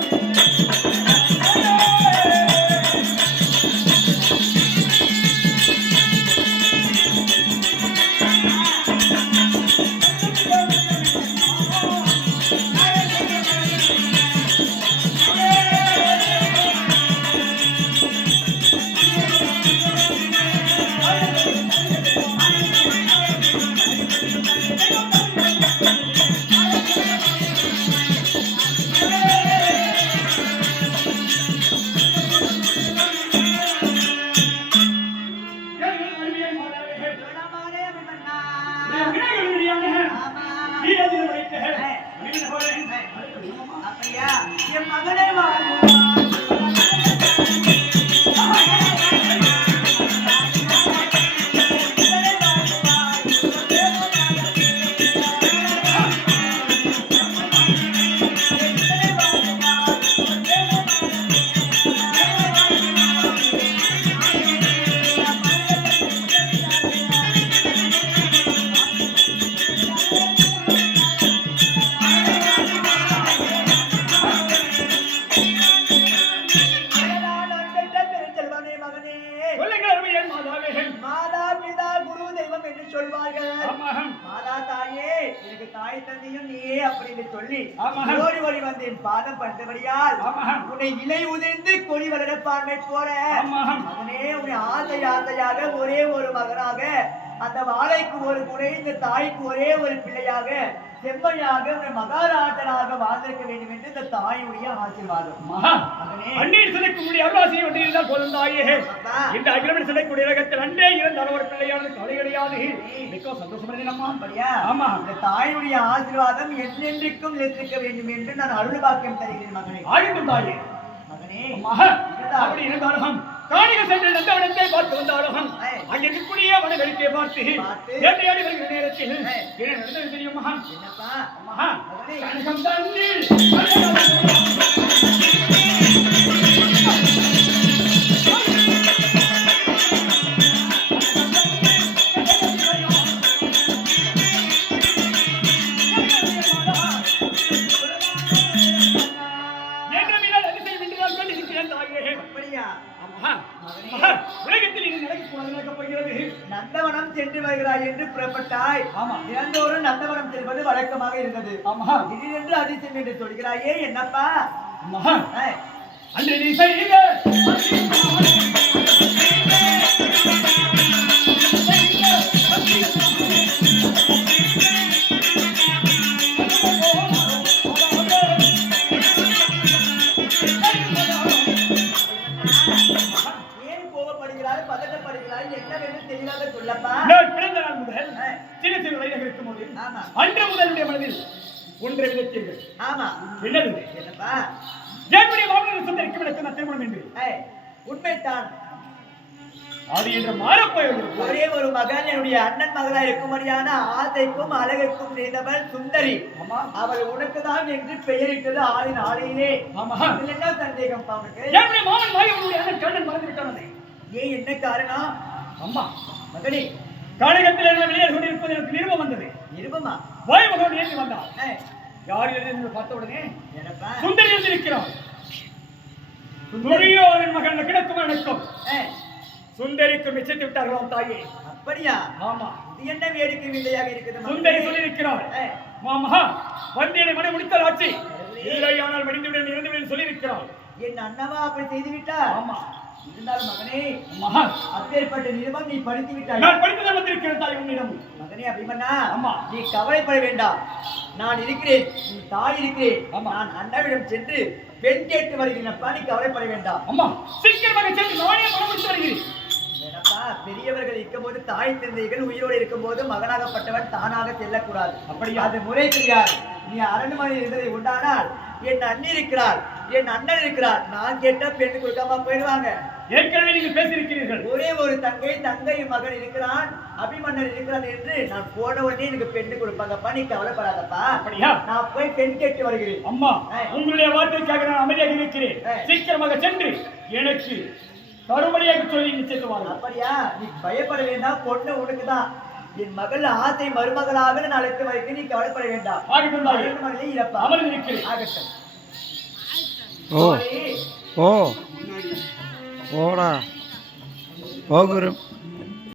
Thank you. என் மகனே பெருஞ்செல்வனே சொல்வார்கள் மாதா தாயே எனக்கு தாய் தந்தையும் நீயே அப்படின்னு சொல்லி. ஓடி ஓடி வந்தேன் பாதம் படுத்தபடியால் ஆமாம். உன்னை இலை உதிர்ந்து கொடி வளர பார்வை போற. மகனே உன்னை ஆசை ஆசையாக ஒரே ஒரு மகனாக அந்த வாழைக்கு ஒரு குறை இந்த தாய்க்கு ஒரே ஒரு பிள்ளையாக செம்மையாக மகாராஜனாக வாழ்ந்திருக்க வேண்டும் என்று இந்த தாயுடைய ஆசீர்வாதம். அந்நீர் சிலைக்குரிய அருளாசியை ஒன்று இருந்தால் போதும் தாயே. இந்த அகிலமன் சிலைக்குரிய உலகத்தில் அன்றே இருந்தால் ஒரு பிள்ளையானது கவலை கிடையாது. மிகவும் சந்தோஷம் ஆமா. இந்த தாயுடைய ஆசீர்வாதம் என்றென்றைக்கும் நிலைத்திருக்க வேண்டும் என்று நான் அருள் பாக்கியம் தருகிறேன் மகனே. ஆகிட்டும் தாயே. மகனே. மகா அப்படி இருந்தாலும் காணிக சென்று நந்தவனத்தை பார்த்து வந்தாலும். அங்கே வனவெளிக்கை பார்த்து. வேட்டையாடி வருகிற நேரத்தில். என்ன நடந்தது தெரியும் என்னப்பா. கனகம் தண்ணீர் வருகிறாய் என்று புறப்பட்டாய். ஆமா. தினந்தோறும் நந்தவனம் செல்வது வழக்கமாக இருந்தது. ஆமா. திடீரென்று அதிசயம் என்று சொல்கிறாயே என்னப்பா? மகா ஐ, அன்று நீ செய்த. ஆமா. அன்று முதல் என்னுடைய மனதில் ஒன்றை விதத்தீர்கள். ஆமா. என்னது? என்னப்பா? என்னுடைய மாமனார் சுந்தரிக்கும் எனக்கு நான் திருமணம் என்று. ஐ, உண்மைதான். அது என்று மாறப்போயிருக்கும் ஒரே ஒரு மகன் என்னுடைய அண்ணன் மகளா இருக்கும்படியான ஆசைக்கும் அழகுக்கும் நிறைந்தவள் சுந்தரி. அவள் உனக்குதான் என்று பெயரிட்டது ஆளின் ஆளையிலே என்ன சந்தேகம் என்னுடைய மாமன் மாயவனுடைய அண்ணன் கண்ணன் மறந்து விட்டானே ஏன் என்ன காரணம்? அம்மா மகனே. காணிகத்தில் என்ன வெளியே கொண்டிருப்பது எனக்கு நிருபம் வந்தது. இருபமா வாய் மகன் ஏறி வந்தான் யார் எழுதி பார்த்த உடனே சுந்தரி எழுந்திருக்கிறார். துரியோதன் மகன் கிடக்கும் எனக்கும். சுந்தரிக்கும் மிச்சத்து விட்டார்களாம் தாயே. அப்படியா? ஆமா. இது என்ன வேடிக்கை விந்தையாக இருக்குது சுந்தரி மகனே? சொல்லியிருக்கிறார். ஏ, மாமகா வந்தியனை மனை முடித்தல் ஆட்சி இல்லையானால் மடிந்துவிடன் இறந்துவிடன் சொல்லியிருக்கிறார். என் அண்ணவா அப்படி செய்து விட்டார் ஆமா. இருந்தாலும் மகனே மகா அப்பேற்பட்ட நிருபம் நீ படித்து விட்டாய். நான் படித்துதான் வந்திருக்கிறேன் தாய் உன்னிடம். மகனே ஆமா. நீ கவலைப்பட வேண்டாம். நான் இருக்கிறேன் உன் தாய் இருக்கிறேன். ஆமா. நான் அண்ணாவிடம் சென்று பெண் கேட்டு வருகிறேனப்பா நீ கவலைப்பட வேண்டாம். சீக்கிரமாக சென்று நானே வருகிறேன். பெரியவர்கள் இருக்கும்போது தாய் தந்தைகள் உயிரோடு இருக்கும்போது மகனாகப்பட்டவன் தானாக செல்லக்கூடாது. அப்படியா? அது முறை கிடையாது நீ அரண்மனையில் இருந்ததை உண்டானால் என் அண்ணி இருக்கிறார் என் அண்ணன் இருக்கிறார். நான் கேட்ட பெண்ணு கொடுக்காம போயிடுவாங்க. ஏற்கனவே நீங்கள் பேசியிருக்கிறீர்கள். ஒரே ஒரு தங்கை தங்கை மகன் இருக்கிறான். அபிமன்னன் இருக்கிறான் என்று நான் போன உடனே எனக்கு பெண்ணு கொடுப்பாங்கப்பா. நீ கவலைப்படாதப்பா. அப்படியா? நான் போய் பெண் கேட்டு வருகிறேன். அம்மா. உங்களுடைய வார்த்தைக்காக நான் அமைதியாக இருக்கிறேன். சீக்கிரமாக சென்று எனக்கு தருமடியாக சொல்லி நிச்சயித்து வாங்க அப்படியா? நீ பயப்பட வேண்டாம். பொண்ணு உனக்குதான். என் மகள் ஆசை மருமகளாக நான் அழைத்து வைக்க நீ கவலைப்பட வேண்டாம். ஆகட்டும் அரண்மனையிலே இறப்பா அமர்ந்து இருக்கிறேன் ஆகட்டும். ஓ. ஓ. ஓடா. ஓ